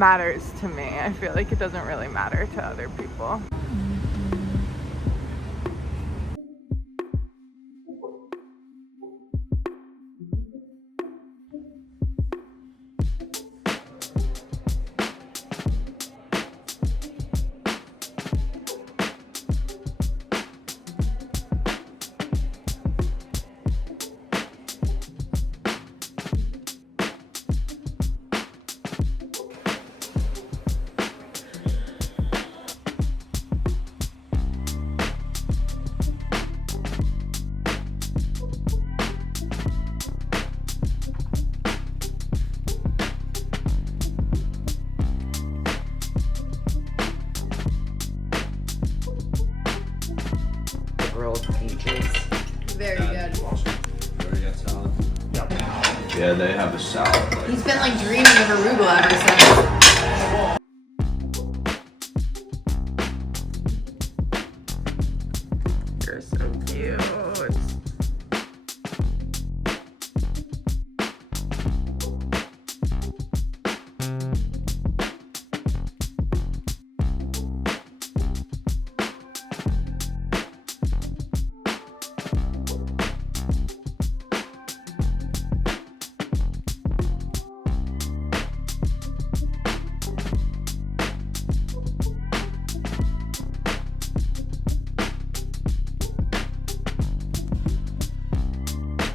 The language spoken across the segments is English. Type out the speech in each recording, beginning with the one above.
matters to me. I feel like it doesn't really matter to other people. Grilled peaches. Very good. Yeah, they have a salad. He's been like dreaming of arugula ever since. You're so cute.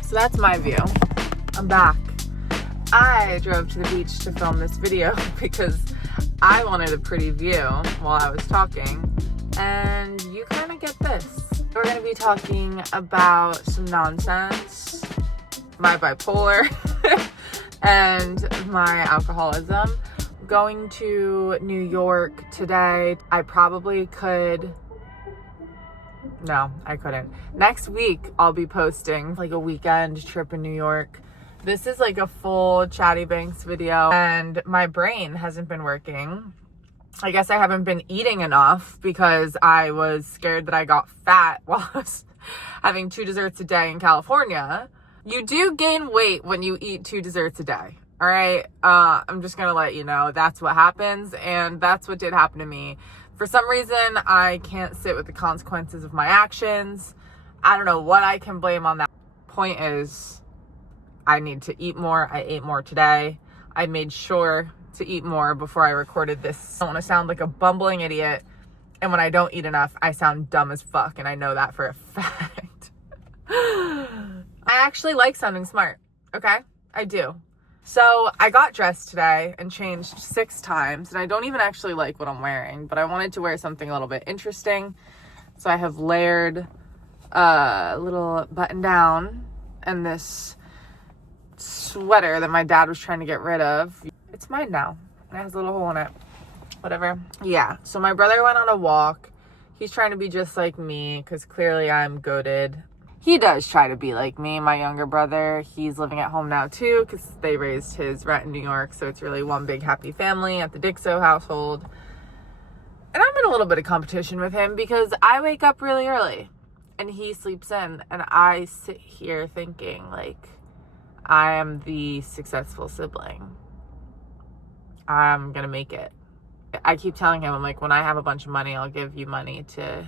So that's my view. I'm back. I drove to the beach to film this video because I wanted a pretty view while I was talking, and you kind of get this. We're going to be talking about some nonsense, my bipolar, and my alcoholism. Going to New York today. I probably could... No, I couldn't. Next week, I'll be posting like a weekend trip in New York. This is like a full Chatty BINKS video, and my brain hasn't been working. I guess I haven't been eating enough because I was scared that I got fat while I was having 2 desserts a day in California. You do gain weight when you eat 2 desserts a day. All right. I'm just going to let you know that's what happens. And that's what did happen to me. For some reason, I can't sit with the consequences of my actions. I don't know what I can blame on that. Point is, I need to eat more. I ate more today. I made sure to eat more before I recorded this. I don't want to sound like a bumbling idiot. And when I don't eat enough, I sound dumb as fuck. And I know that for a fact. I actually like sounding smart. Okay? I do. So I got dressed today and changed 6 times, and I don't even actually like what I'm wearing, but I wanted to wear something a little bit interesting. So I have layered a little button down and this sweater that my dad was trying to get rid of. It's mine now. It has a little hole in it. Whatever. Yeah. So my brother went on a walk. He's trying to be just like me because clearly I'm goated. He does try to be like me, my younger brother. He's living at home now too because they raised his rent in New York. So it's really one big happy family at the Dixo household. And I'm in a little bit of competition with him because I wake up really early and he sleeps in. And I sit here thinking like I am the successful sibling. I'm going to make it. I keep telling him, I'm like, when I have a bunch of money, I'll give you money to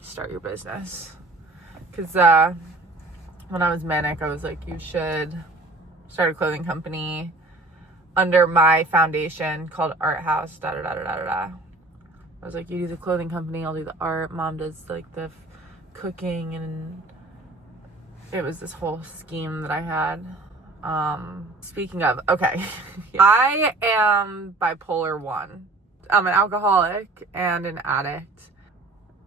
start your business. Because when I was manic, I was like, you should start a clothing company under my foundation called Art House, I was like, you do the clothing company, I'll do the art. Mom does like the cooking, and it was this whole scheme that I had. Speaking of, okay. I am bipolar 1. I'm an alcoholic and an addict.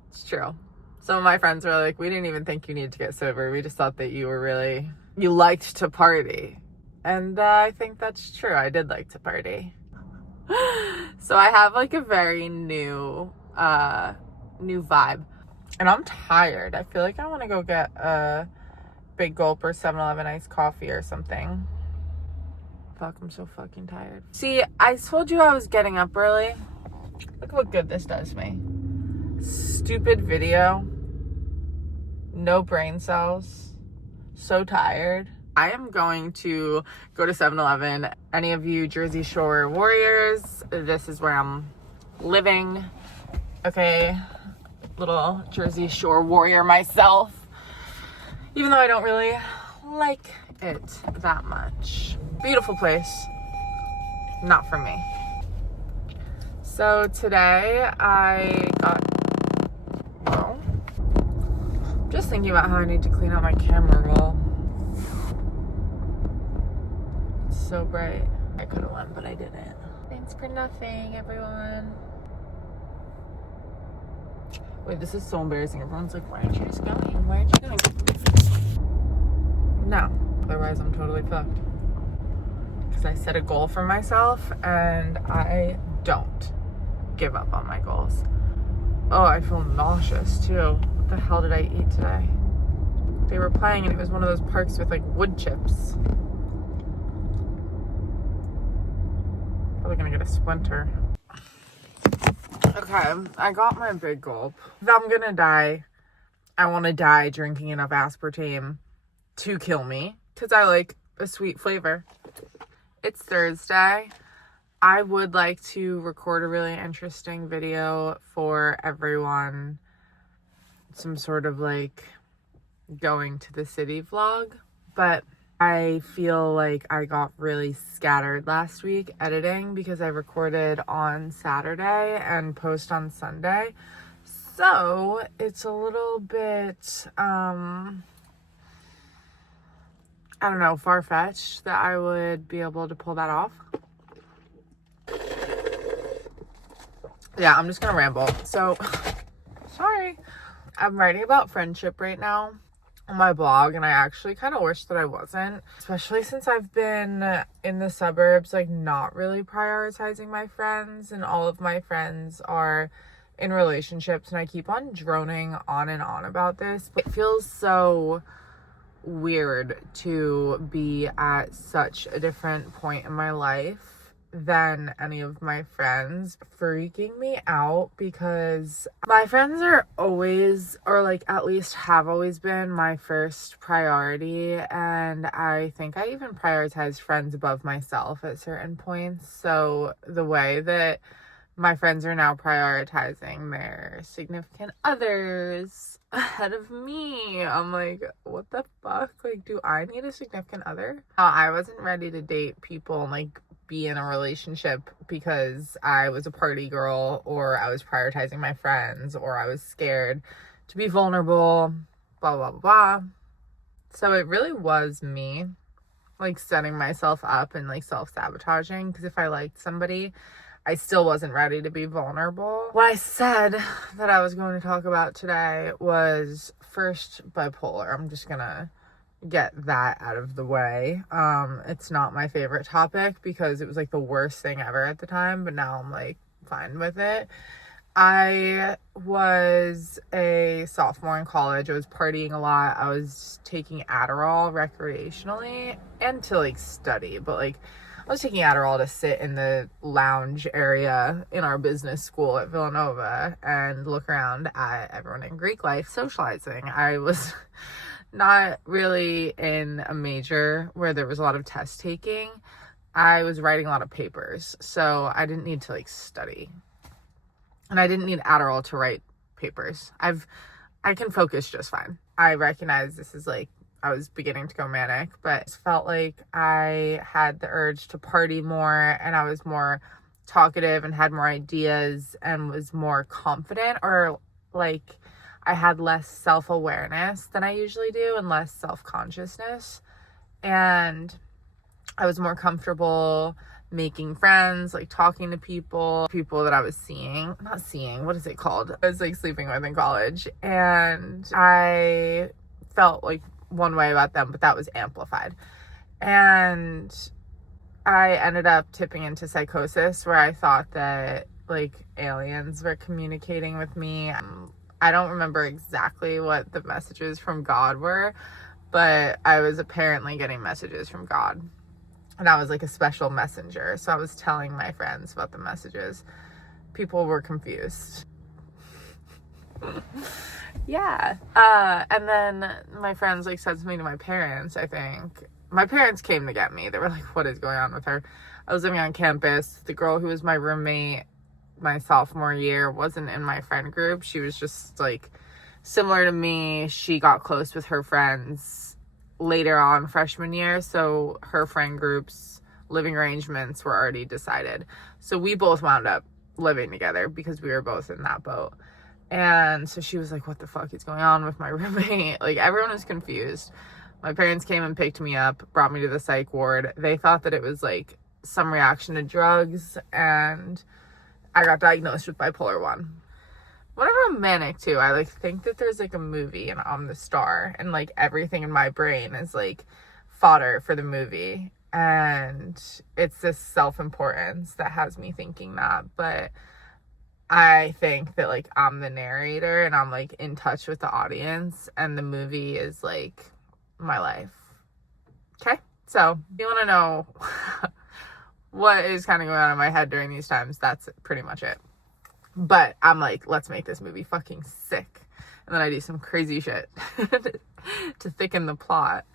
It's true. Some of my friends were like, we didn't even think you needed to get sober. We just thought that you liked to party. And I think that's true. I did like to party. So I have like a very new vibe. And I'm tired. I feel like I want to go get a Big Gulp or 7-Eleven iced coffee or something. Fuck, I'm so fucking tired. See, I told you I was getting up early. Look what good this does me. Stupid video. No brain cells. So tired. I am going to go to 7-Eleven. Any of you Jersey Shore warriors, this is where I'm living. Okay, little Jersey Shore warrior myself. Even though I don't really like it that much. Beautiful place. Not for me. So today I got, well, just thinking about how I need to clean out my camera roll. It's so bright. I could have went, but I didn't. Thanks for nothing, everyone. Wait, this is so embarrassing. Everyone's like, why aren't you just going? Why aren't you going? No, otherwise I'm totally fucked. Because I set a goal for myself and I don't give up on my goals. Oh, I feel nauseous too. What the hell did I eat today? They were playing and it was one of those parks with like wood chips. Probably gonna get a splinter. Okay, I got my big gulp. If I'm gonna die, I want to die drinking enough aspartame to kill me because I like a sweet flavor. It's Thursday. I would like to record a really interesting video for everyone. Some sort of like going to the city vlog, but I feel like I got really scattered last week editing because I recorded on Saturday and post on Sunday. So it's a little bit, I don't know, far-fetched that I would be able to pull that off. Yeah, I'm just gonna ramble. So, sorry. I'm writing about friendship right now on my blog, and I actually kind of wish that I wasn't, especially since I've been in the suburbs, like not really prioritizing my friends, and all of my friends are in relationships, and I keep on droning on and on about this, but it feels so weird to be at such a different point in my life than any of my friends. Freaking me out because my friends are always, or like at least have always been, my first priority, and I think I even prioritize friends above myself at certain points. So the way that my friends are now prioritizing their significant others ahead of me, I'm like, what the fuck? Like, do I need a significant other? I wasn't ready to date people and like be in a relationship because I was a party girl, or I was prioritizing my friends, or I was scared to be vulnerable, blah, blah, blah, blah. So it really was me, like, setting myself up and like self-sabotaging, because if I liked somebody, I still wasn't ready to be vulnerable. What I said that I was going to talk about today was first bipolar. I'm just gonna get that out of the way. It's not my favorite topic because it was like the worst thing ever at the time, but now I'm like fine with it. I was a sophomore in college. I was partying a lot. I was taking Adderall recreationally and to like study, but like I was taking Adderall to sit in the lounge area in our business school at Villanova and look around at everyone in Greek life socializing. I was not really in a major where there was a lot of test taking. I was writing a lot of papers, so I didn't need to like study. And I didn't need Adderall to write papers. I can focus just fine. I recognize this is like, I was beginning to go manic, but it felt like I had the urge to party more, and I was more talkative and had more ideas and was more confident, or like I had less self-awareness than I usually do and less self-consciousness. And I was more comfortable making friends, like talking to people that I was not seeing, what is it called? I was like sleeping with in college, and I felt like one way about them, but that was amplified. And I ended up tipping into psychosis where I thought that like aliens were communicating with me. I don't remember exactly what the messages from God were, but I was apparently getting messages from God. And I was like a special messenger. So I was telling my friends about the messages. People were confused. Yeah. And then my friends like said something to my parents, I think. my parents came to get me. They were like, what is going on with her? I was living on campus. The girl who was my roommate my sophomore year wasn't in my friend group. She was just like similar to me. She got close with her friends later on freshman year, so her friend group's living arrangements were already decided. So we both wound up living together because we were both in that boat. And so she was like, what the fuck is going on with my roommate? Like, everyone was confused. My parents came and picked me up, brought me to the psych ward. They thought that it was like some reaction to drugs, and I got diagnosed with bipolar 1. Whenever I'm manic too, I like think that there's like a movie and I'm the star, and like everything in my brain is like fodder for the movie, and it's this self-importance that has me thinking that. But I think that like I'm the narrator and I'm like in touch with the audience, and the movie is like my life. Okay, so if you want to know what is kind of going on in my head during these times, that's pretty much it. But I'm like, let's make this movie fucking sick. And then I do some crazy shit to thicken the plot.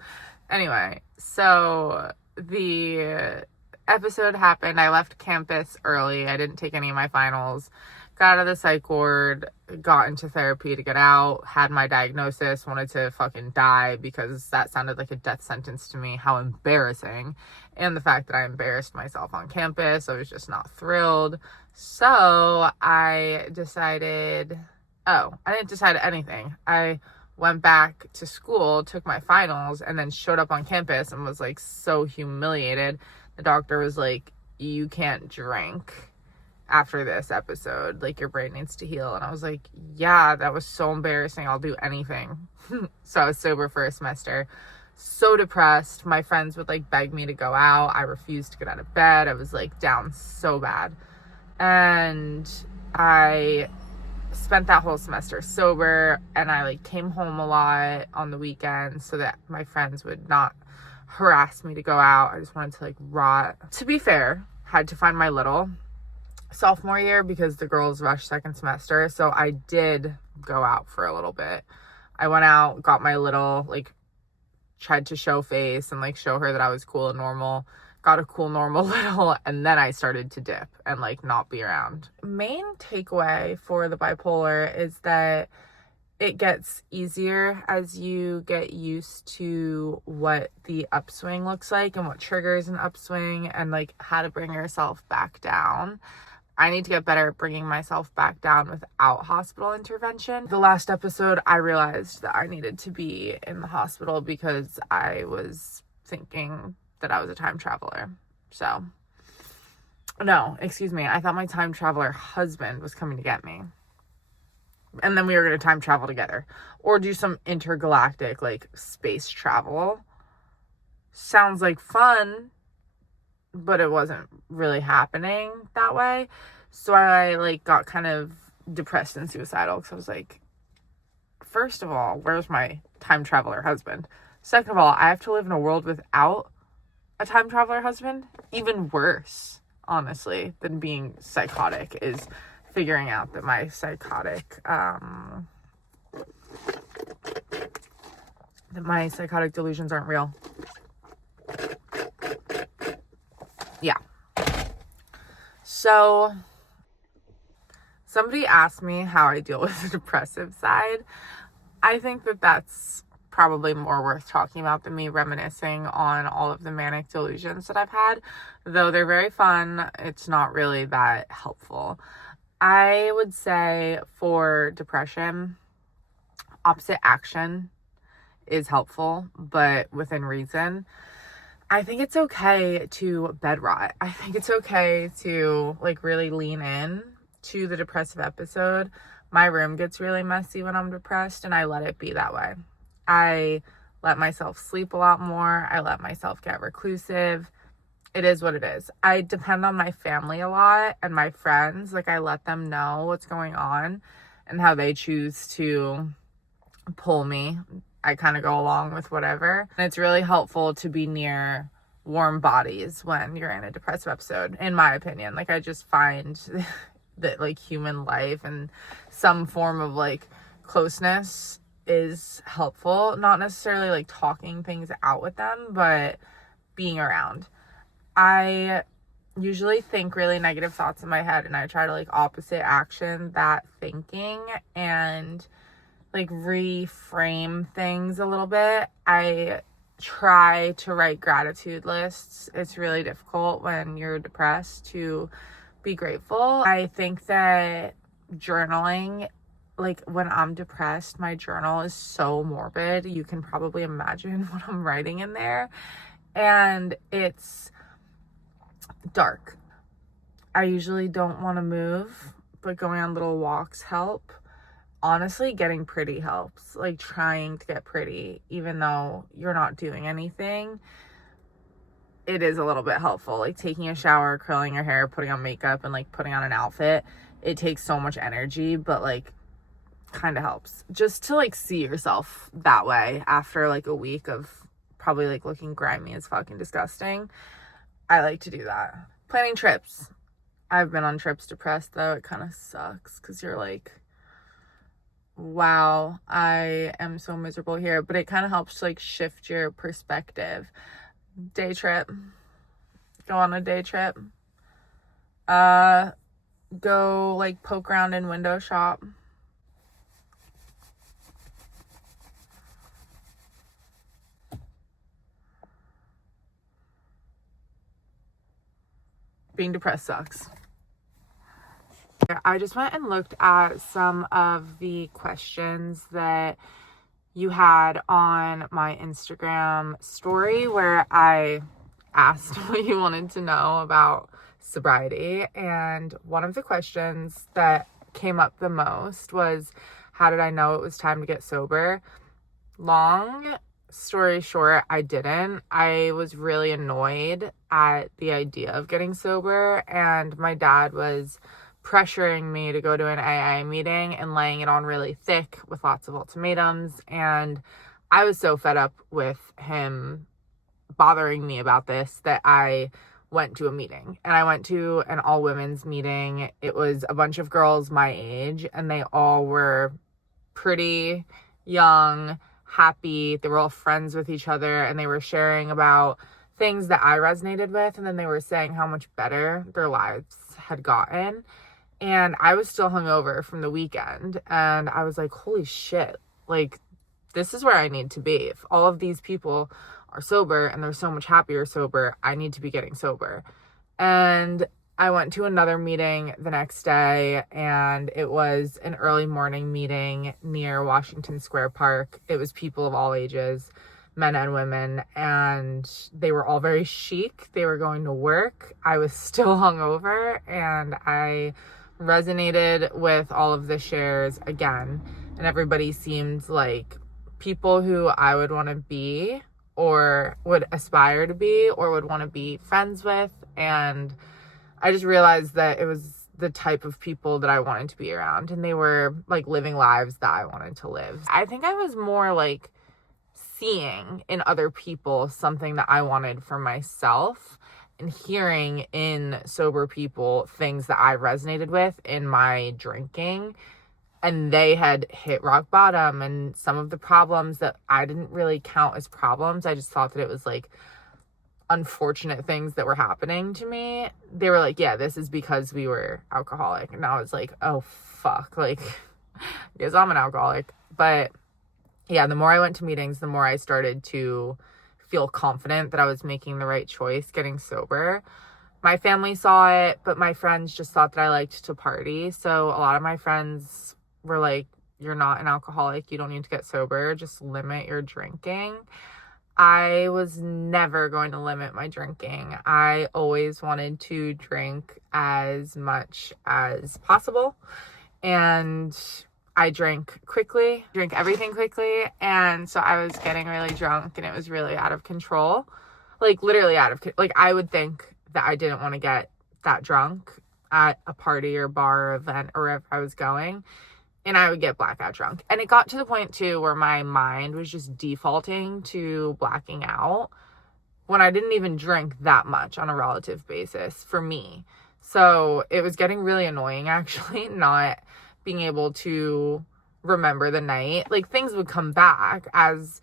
Anyway, so the episode happened. I left campus early. I didn't take any of my finals. Got out of the psych ward, got into therapy to get out, had my diagnosis, wanted to fucking die because that sounded like a death sentence to me. How embarrassing. And the fact that I embarrassed myself on campus, I was just not thrilled. So I decided, I didn't decide anything. I went back to school, took my finals, and then showed up on campus and was like so humiliated. The doctor was like, you can't drink after this episode, like your brain needs to heal. And I was like, yeah, that was so embarrassing, I'll do anything. So I was sober for a semester, so depressed. My friends would like beg me to go out. I refused to get out of bed. I was like down so bad, and I spent that whole semester sober, and I like came home a lot on the weekends so that my friends would not harass me to go out. I just wanted to like rot. To be fair, had to find my little sophomore year because the girls rushed second semester, so I did go out for a little bit. I went out, got my little, like tried to show face and like show her that I was cool and normal, got a cool normal little, and then I started to dip and like not be around. Main takeaway for the bipolar is that it gets easier as you get used to what the upswing looks like and what triggers an upswing and like how to bring yourself back down. I need to get better at bringing myself back down without hospital intervention. The last episode, I realized that I needed to be in the hospital because I was thinking that I was a time traveler. So, no, excuse me. I thought my time traveler husband was coming to get me. And then we were going to time travel together. Or do some intergalactic, like, space travel. Sounds like fun, but it wasn't really happening that way. So I like got kind of depressed and suicidal because I was like, first of all, where's my time traveler husband? Second of all, I have to live in a world without a time traveler husband. Even worse, honestly, than being psychotic is figuring out that my psychotic delusions aren't real. Yeah. So somebody asked me how I deal with the depressive side. I think that that's probably more worth talking about than me reminiscing on all of the manic delusions that I've had. Though they're very fun, it's not really that helpful. I would say for depression, opposite action is helpful, but within reason. I think it's okay to bed rot. I think it's okay to like really lean in to the depressive episode. My room gets really messy when I'm depressed, and I let it be that way. I let myself sleep a lot more. I let myself get reclusive. It is what it is. I depend on my family a lot and my friends. Like, I let them know what's going on and how they choose to pull me. I kind of go along with whatever. And it's really helpful to be near warm bodies when you're in a depressive episode, in my opinion. Like, I just find that like human life and some form of like closeness is helpful. Not necessarily like talking things out with them, but being around. I usually think really negative thoughts in my head, and I try to like opposite action that thinking and like reframe things a little bit. I try to write gratitude lists. It's really difficult when you're depressed to be grateful. I think that journaling, like when I'm depressed, my journal is so morbid. You can probably imagine what I'm writing in there. And it's dark. I usually don't want to move, but going on little walks help. Honestly, getting pretty helps. Like trying to get pretty, even though you're not doing anything, it is a little bit helpful. Like taking a shower, curling your hair, putting on makeup, and like putting on an outfit. It takes so much energy, but like kind of helps. Just to like see yourself that way after like a week of probably like looking grimy as fucking disgusting. I like to do that. Planning trips. I've been on trips depressed though. It kind of sucks because you're like, wow, I am so miserable here. But it kind of helps to like shift your perspective. Day trip. Go on a day trip. Go like poke around in window shop. Being depressed sucks. I just went and looked at some of the questions that you had on my Instagram story where I asked what you wanted to know about sobriety. And one of the questions that came up the most was, how did I know it was time to get sober? Long story short, I didn't. I was really annoyed at the idea of getting sober, and my dad was pressuring me to go to an AA meeting and laying it on really thick with lots of ultimatums. And I was so fed up with him bothering me about this that I went to a meeting. And I went to an all women's meeting. It was a bunch of girls my age, and they all were pretty young, happy. They were all friends with each other, and they were sharing about things that I resonated with, and then they were saying how much better their lives had gotten. And I was still hungover from the weekend, and I was like, holy shit, like this is where I need to be. If all of these people are sober and they're so much happier sober, I need to be getting sober. And I went to another meeting the next day, and it was an early morning meeting near Washington Square Park. It was people of all ages, men and women, and they were all very chic. They were going to work. I was still hungover, and I resonated with all of the shares again. And everybody seemed like people who I would want to be, or would aspire to be, or would want to be friends with. And I just realized that it was the type of people that I wanted to be around, and they were like living lives that I wanted to live. I think I was more like seeing in other people something that I wanted for myself, and hearing in sober people things that I resonated with in my drinking. And they had hit rock bottom, and some of the problems that I didn't really count as problems, I just thought that it was like unfortunate things that were happening to me. They were like, yeah, this is because we were alcoholic. And I was like, oh fuck, like I guess I'm an alcoholic. But yeah, the more I went to meetings, the more I started to feel confident that I was making the right choice getting sober. My family saw it, but my friends just thought that I liked to party. So a lot of my friends were like, you're not an alcoholic, you don't need to get sober, just limit your drinking. I was never going to limit my drinking. I always wanted to drink as much as possible, and I drank everything quickly. And so I was getting really drunk, and it was really out of control, like literally like I would think that I didn't want to get that drunk at a party or bar or event or wherever I was going, and I would get blackout drunk. And it got to the point too where my mind was just defaulting to blacking out when I didn't even drink that much on a relative basis for me. So it was getting really annoying, actually, not being able to remember the night. Like, things would come back as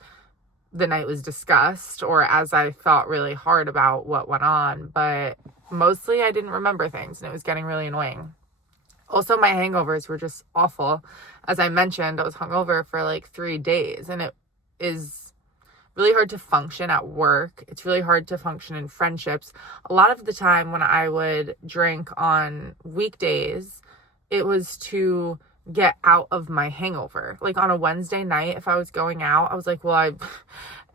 the night was discussed or as I thought really hard about what went on, but mostly I didn't remember things, and it was getting really annoying. Also, my hangovers were just awful. As I mentioned, I was hungover for like 3 days, and it is really hard to function at work. It's really hard to function in friendships. A lot of the time when I would drink on weekdays, it was to get out of my hangover. Like on a Wednesday night, if I was going out, I was like, well,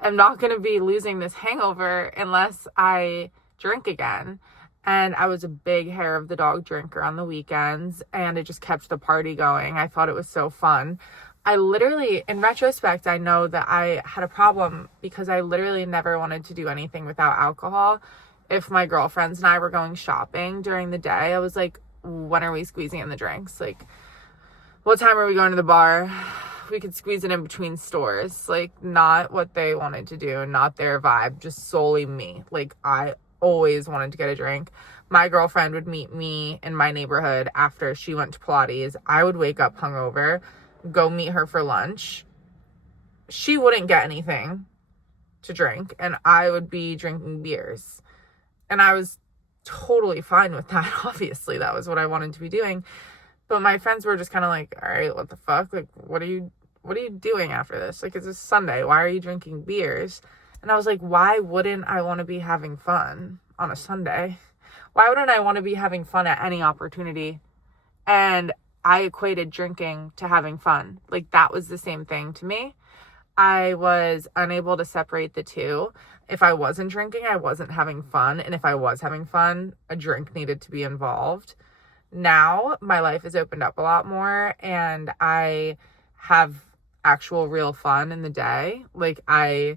I'm not going to be losing this hangover unless I drink again. And I was a big hair of the dog drinker on the weekends, and it just kept the party going. I thought it was so fun. I literally, in retrospect, I know that I had a problem because I literally never wanted to do anything without alcohol. If my girlfriends and I were going shopping during the day, I was like, when are we squeezing in the drinks? Like, what time are we going to the bar? We could squeeze it in between stores. Like, not what they wanted to do, not their vibe, just solely me. Like, I always wanted to get a drink. My girlfriend would meet me in my neighborhood after she went to Pilates. I would wake up hungover, go meet her for lunch. She wouldn't get anything to drink, and I would be drinking beers. And I was totally fine with that. Obviously, that was what I wanted to be doing. But my friends were just kind of like, all right, what the fuck? Like, what are you doing after this? Like, it's a Sunday. Why are you drinking beers? And I was like, why wouldn't I want to be having fun on a Sunday? Why wouldn't I want to be having fun at any opportunity? And I equated drinking to having fun. Like, that was the same thing to me. I was unable to separate the two. If I wasn't drinking, I wasn't having fun. And if I was having fun, a drink needed to be involved. Now, my life has opened up a lot more, and I have actual real fun in the day. Like, I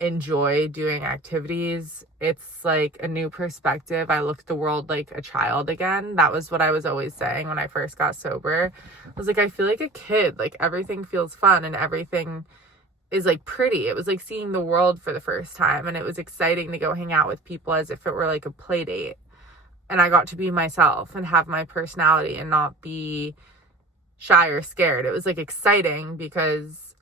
enjoy doing activities. It's like a new perspective. I look at the world like a child again. That was what I was always saying when I first got sober. I was like, I feel like a kid. Like, everything feels fun and everything is like pretty. It was like seeing the world for the first time, and it was exciting to go hang out with people as if it were like a play date. And I got to be myself and have my personality and not be shy or scared. It was like exciting because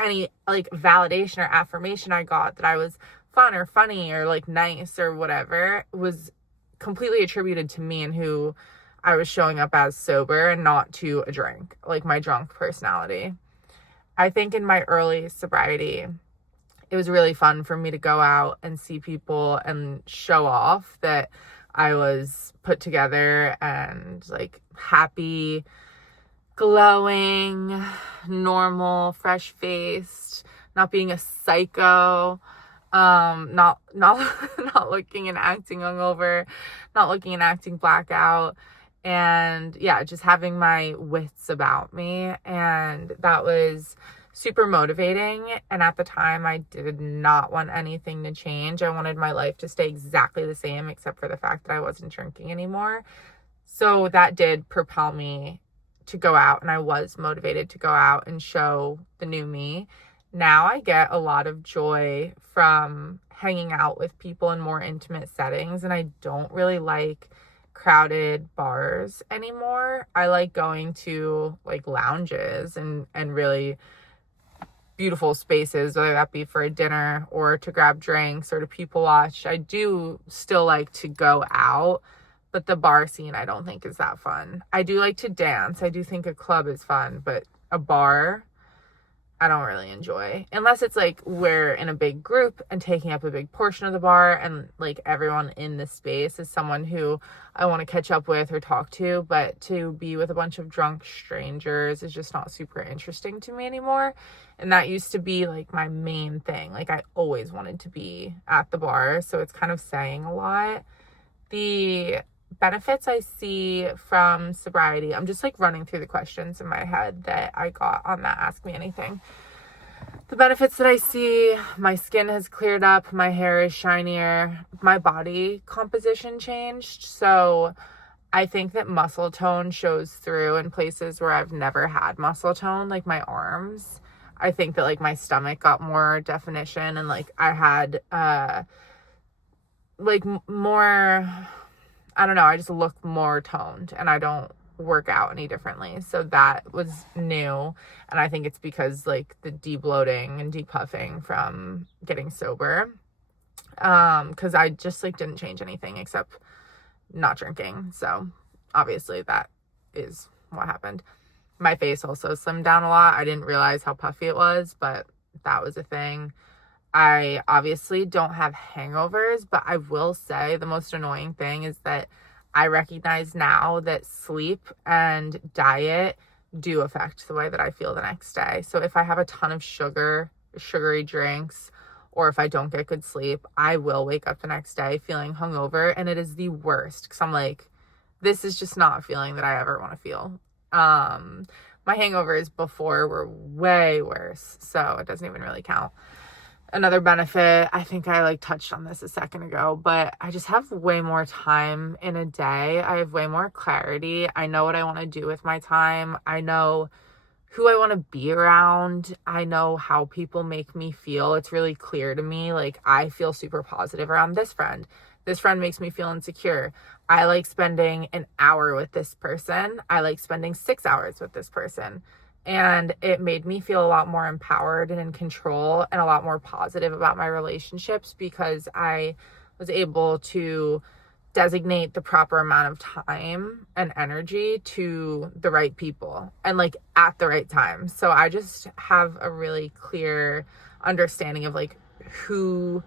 any like validation or affirmation I got that I was fun or funny or like nice or whatever was completely attributed to me and who I was showing up as sober, and not to a drink, like my drunk personality. I think in my early sobriety, it was really fun for me to go out and see people and show off that I was put together and like happy, glowing, normal, fresh-faced, not being a psycho, not looking and acting hungover, not looking and acting blackout, and yeah, just having my wits about me. And that was super motivating. And at the time, I did not want anything to change. I wanted my life to stay exactly the same, except for the fact that I wasn't drinking anymore. So that did propel me to go out, and I was motivated to go out and show the new me. Now I get a lot of joy from hanging out with people in more intimate settings, and I don't really like crowded bars anymore. I like going to like lounges and really beautiful spaces, whether that be for a dinner or to grab drinks or to people watch. I do still like to go out, but the bar scene I don't think is that fun. I do like to dance. I do think a club is fun, but a bar, I don't really enjoy. Unless it's like we're in a big group and taking up a big portion of the bar, and like everyone in the space is someone who I want to catch up with or talk to. But to be with a bunch of drunk strangers is just not super interesting to me anymore. And that used to be like my main thing. Like, I always wanted to be at the bar, so it's kind of saying a lot. The benefits I see from sobriety, I'm just like running through the questions in my head that I got on that Ask Me Anything. The benefits that I see: my skin has cleared up, my hair is shinier, my body composition changed. So I think that muscle tone shows through in places where I've never had muscle tone, like my arms. I think that like my stomach got more definition, and like I had like more, I don't know, I just look more toned, and I don't work out any differently. So that was new. And I think it's because like the de-bloating and depuffing from getting sober. Because I just like didn't change anything except not drinking. So obviously that is what happened. My face also slimmed down a lot. I didn't realize how puffy it was, but that was a thing. I obviously don't have hangovers, but I will say the most annoying thing is that I recognize now that sleep and diet do affect the way that I feel the next day. So if I have a ton of sugary drinks, or if I don't get good sleep, I will wake up the next day feeling hungover, and it is the worst because I'm like, this is just not a feeling that I ever want to feel. My hangovers before were way worse, so it doesn't even really count. Another benefit, I think I like touched on this a second ago, but I just have way more time in a day. I have way more clarity. I know what I want to do with my time. I know who I want to be around. I know how people make me feel. It's really clear to me. Like, I feel super positive around this friend. This friend makes me feel insecure. I like spending an hour with this person. I like spending 6 hours with this person. And it made me feel a lot more empowered and in control and a lot more positive about my relationships because I was able to designate the proper amount of time and energy to the right people and like at the right time. So I just have a really clear understanding of like who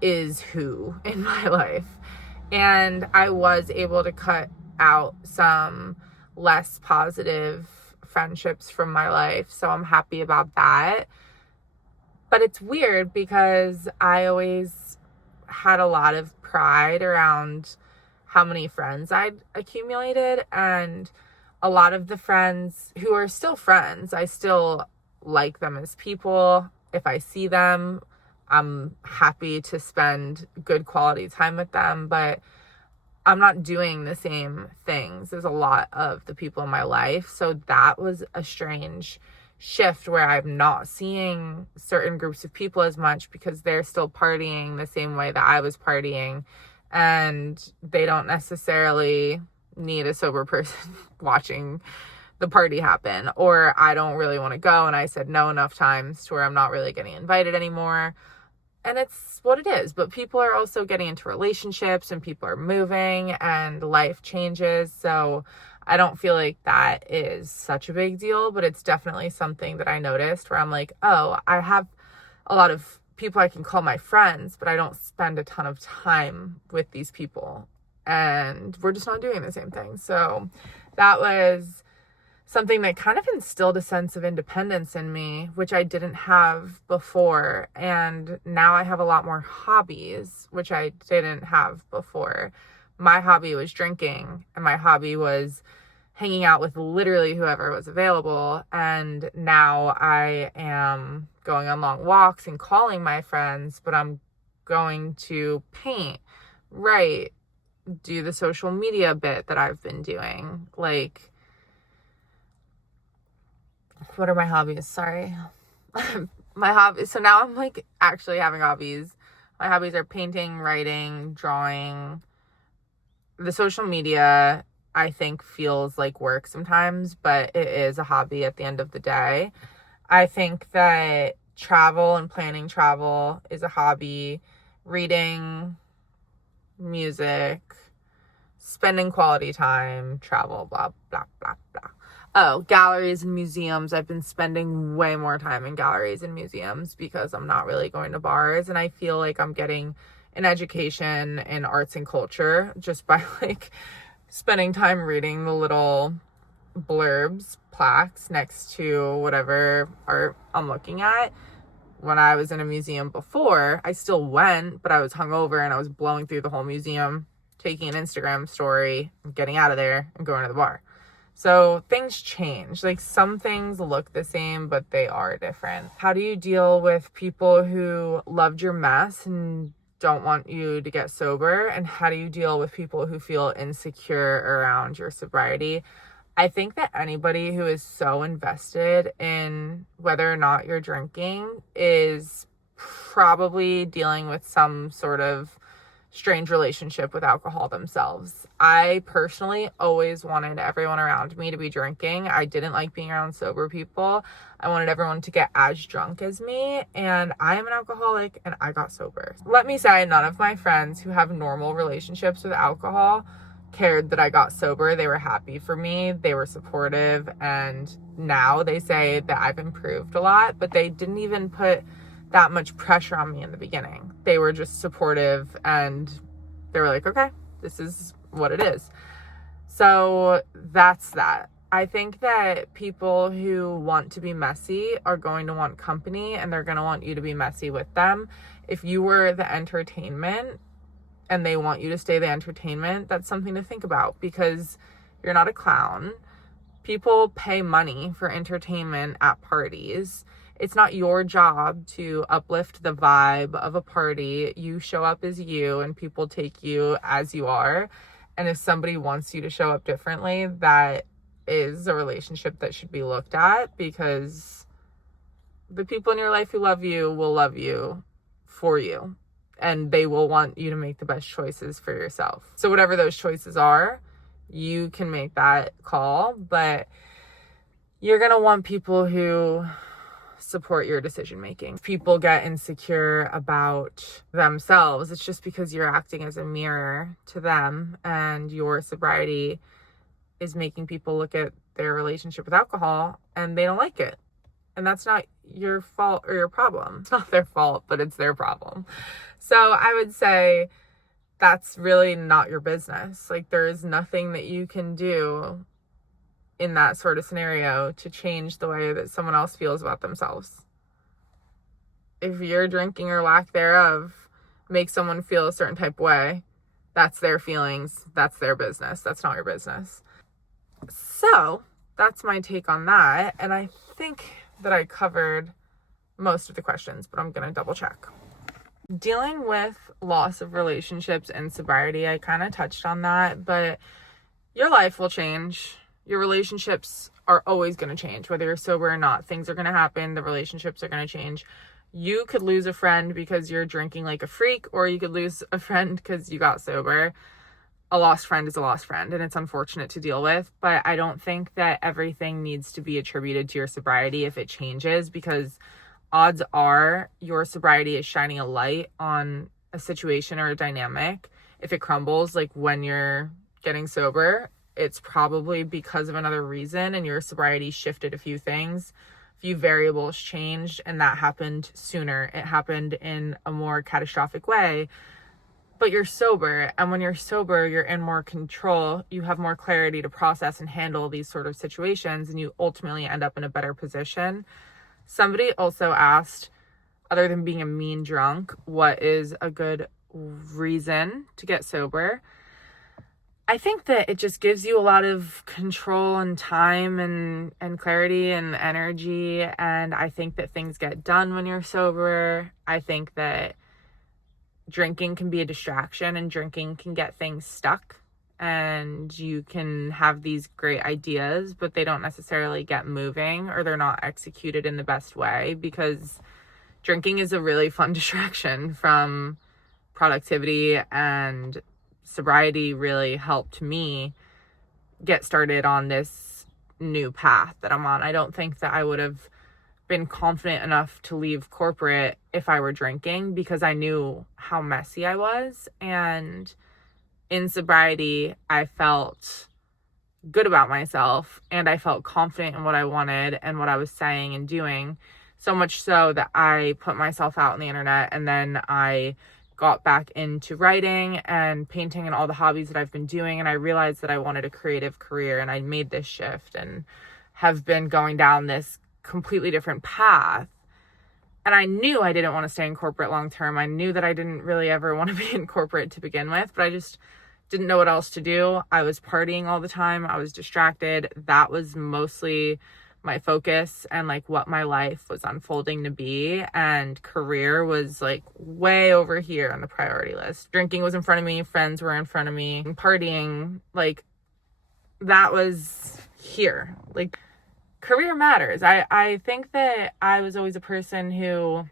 is who in my life. And I was able to cut out some less positive friendships from my life. So I'm happy about that. But it's weird because I always had a lot of pride around how many friends I'd accumulated, and a lot of the friends who are still friends, I still like them as people. If I see them, I'm happy to spend good quality time with them, but I'm not doing the same things as a lot of the people in my life. So that was a strange shift where I'm not seeing certain groups of people as much because they're still partying the same way that I was partying, and they don't necessarily need a sober person watching the party happen, or I don't really want to go and I said no enough times to where I'm not really getting invited anymore. And it's what it is. But people are also getting into relationships and people are moving and life changes. So I don't feel like that is such a big deal, but it's definitely something that I noticed where I'm like, oh, I have a lot of people I can call my friends, but I don't spend a ton of time with these people. And we're just not doing the same thing. So that was something that kind of instilled a sense of independence in me, which I didn't have before. And now I have a lot more hobbies, which I didn't have before. My hobby was drinking, and my hobby was hanging out with literally whoever was available. And now I am going on long walks and calling my friends, but I'm going to paint, write, do the social media bit that I've been doing. Like, what are my hobbies? Sorry. My hobbies. So now I'm like actually having hobbies. My hobbies are painting, writing, drawing. The social media, I think, feels like work sometimes, but it is a hobby at the end of the day. I think that travel and planning travel is a hobby. Reading, music, spending quality time, travel, blah, blah, blah, blah. Oh, galleries and museums. I've been spending way more time in galleries and museums because I'm not really going to bars, and I feel like I'm getting an education in arts and culture just by like spending time reading the little blurbs, plaques next to whatever art I'm looking at. When I was in a museum before, I still went, but I was hungover and I was blowing through the whole museum, taking an Instagram story, getting out of there and going to the bar. So things change. Like, some things look the same, but they are different. How do you deal with people who loved your mess and don't want you to get sober? And how do you deal with people who feel insecure around your sobriety? I think that anybody who is so invested in whether or not you're drinking is probably dealing with some sort of strange relationship with alcohol themselves. I personally always wanted everyone around me to be drinking. I didn't like being around sober people. I wanted everyone to get as drunk as me, and I am an alcoholic and I got sober. Let me say, none of my friends who have normal relationships with alcohol cared that I got sober. They were happy for me. They were supportive, and now they say that I've improved a lot, but they didn't even put that much pressure on me in the beginning. They were just supportive, and they were like, okay, this is what it is. So that's that. I think that people who want to be messy are going to want company, and they're going to want you to be messy with them. If you were the entertainment and they want you to stay the entertainment, that's something to think about, because you're not a clown. People pay money for entertainment at parties. It's not your job to uplift the vibe of a party. You show up as you, and people take you as you are. And if somebody wants you to show up differently, that is a relationship that should be looked at, because the people in your life who love you will love you for you, and they will want you to make the best choices for yourself. So whatever those choices are, you can make that call, but you're going to want people who support your decision making. If people get insecure about themselves, it's just because you're acting as a mirror to them, and your sobriety is making people look at their relationship with alcohol and they don't like it. And that's not your fault or your problem. It's not their fault, but it's their problem. So I would say that's really not your business. Like, there is nothing that you can do in that sort of scenario to change the way that someone else feels about themselves. If your drinking or lack thereof makes someone feel a certain type of way, that's their feelings, that's their business, that's not your business. So that's my take on that, and I think that I covered most of the questions, but I'm gonna double check. Dealing with loss of relationships and sobriety, I kind of touched on that, but your life will change. Your relationships are always going to change, whether you're sober or not. Things are going to happen. The relationships are going to change. You could lose a friend because you're drinking like a freak, or you could lose a friend because you got sober. A lost friend is a lost friend, and it's unfortunate to deal with, but I don't think that everything needs to be attributed to your sobriety if it changes, because odds are your sobriety is shining a light on a situation or a dynamic. If it crumbles, like when you're getting sober, it's probably because of another reason, and your sobriety shifted a few things, a few variables changed, and that happened sooner. It happened in a more catastrophic way, but you're sober, and when you're sober, you're in more control. You have more clarity to process and handle these sort of situations, and you ultimately end up in a better position. Somebody also asked, other than being a mean drunk, what is a good reason to get sober? I think that it just gives you a lot of control and time and clarity and energy. And I think that things get done when you're sober. I think that drinking can be a distraction, and drinking can get things stuck. And you can have these great ideas, but they don't necessarily get moving, or they're not executed in the best way, because drinking is a really fun distraction from productivity, and sobriety really helped me get started on this new path that I'm on. I don't think that I would have been confident enough to leave corporate if I were drinking, because I knew how messy I was. And in sobriety, I felt good about myself, and I felt confident in what I wanted and what I was saying and doing, so much so that I put myself out on the internet, and then I got back into writing and painting and all the hobbies that I've been doing. And I realized that I wanted a creative career, and I made this shift and have been going down this completely different path. And I knew I didn't want to stay in corporate long term. I knew that I didn't really ever want to be in corporate to begin with, but I just didn't know what else to do. I was partying all the time. I was distracted. That was mostly my focus, and like what my life was unfolding to be, and career was like way over here on the priority list. Drinking was in front of me, friends were in front of me, and partying, like, that was here. Like, career matters. I think that I was always a person who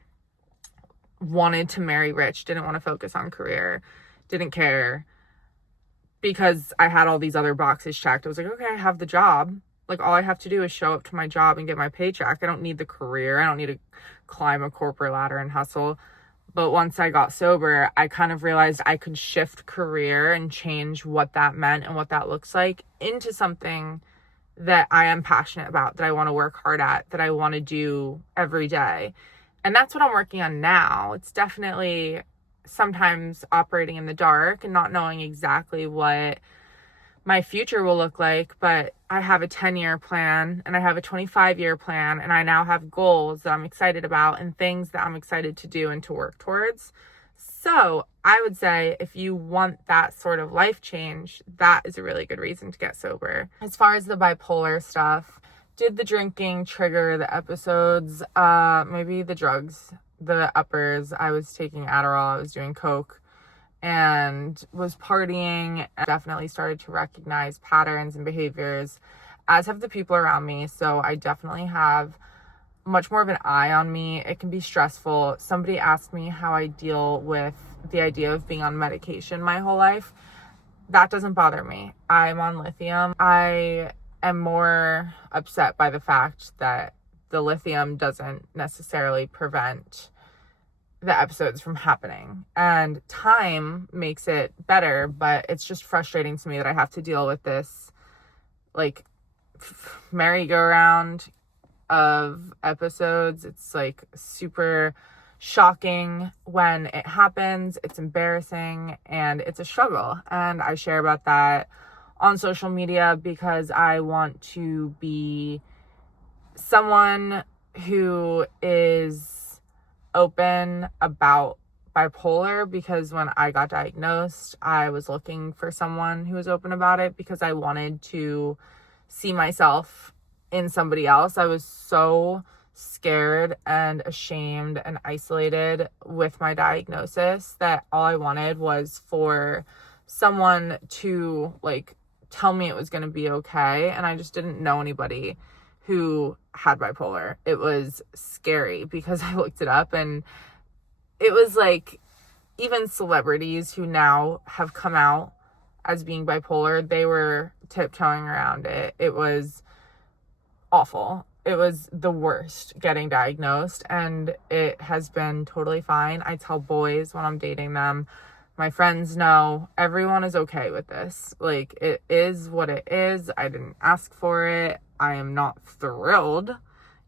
wanted to marry rich, didn't want to focus on career, didn't care because I had all these other boxes checked. I was like, okay, I have the job. Like, all I have to do is show up to my job and get my paycheck. I don't need the career. I don't need to climb a corporate ladder and hustle. But once I got sober, I kind of realized I could shift career and change what that meant and what that looks like into something that I am passionate about, that I want to work hard at, that I want to do every day. And that's what I'm working on now. It's definitely sometimes operating in the dark and not knowing exactly what my future will look like, but I have a 10-year plan and I have a 25-year plan, and I now have goals that I'm excited about and things that I'm excited to do and to work towards. So I would say if you want that sort of life change, that is a really good reason to get sober. As far as the bipolar stuff, did the drinking trigger the episodes? Maybe the drugs, the uppers. I was taking Adderall, I was doing coke, and was partying, and definitely started to recognize patterns and behaviors, as have the people around me. So I definitely have much more of an eye on me. It can be stressful. Somebody asked me how I deal with the idea of being on medication my whole life. That doesn't bother me. I'm on lithium. I am more upset by the fact that the lithium doesn't necessarily prevent the episodes from happening, and time makes it better, but it's just frustrating to me that I have to deal with this like merry-go-round of episodes. It's like super shocking when it happens. It's embarrassing and it's a struggle, and I share about that on social media because I want to be someone who is open about bipolar, because when I got diagnosed, I was looking for someone who was open about it because I wanted to see myself in somebody else. I was so scared and ashamed and isolated with my diagnosis that all I wanted was for someone to like tell me it was going to be okay, and I just didn't know anybody who had bipolar. It was scary because I looked it up, and it was like even celebrities who now have come out as being bipolar, they were tiptoeing around it. It was awful. It was the worst getting diagnosed, and it has been totally fine. I tell boys when I'm dating them, my friends know, everyone is okay with this. Like, it is what it is. I didn't ask for it. I am not thrilled.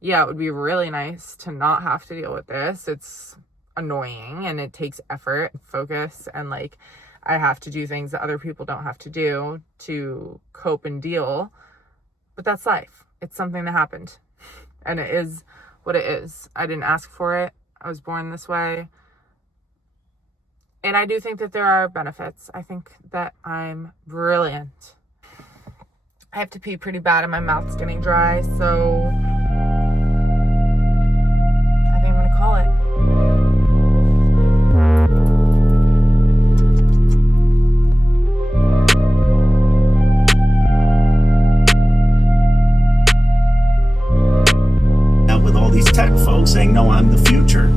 Yeah, it would be really nice to not have to deal with this. It's annoying and it takes effort and focus, and like I have to do things that other people don't have to do to cope and deal. But that's life. It's something that happened and it is what it is. I didn't ask for it. I was born this way. And I do think that there are benefits. I think that I'm brilliant. I have to pee pretty bad and my mouth's getting dry, so I think I'm gonna call it. Now with all these tech folks saying, no, I'm the future.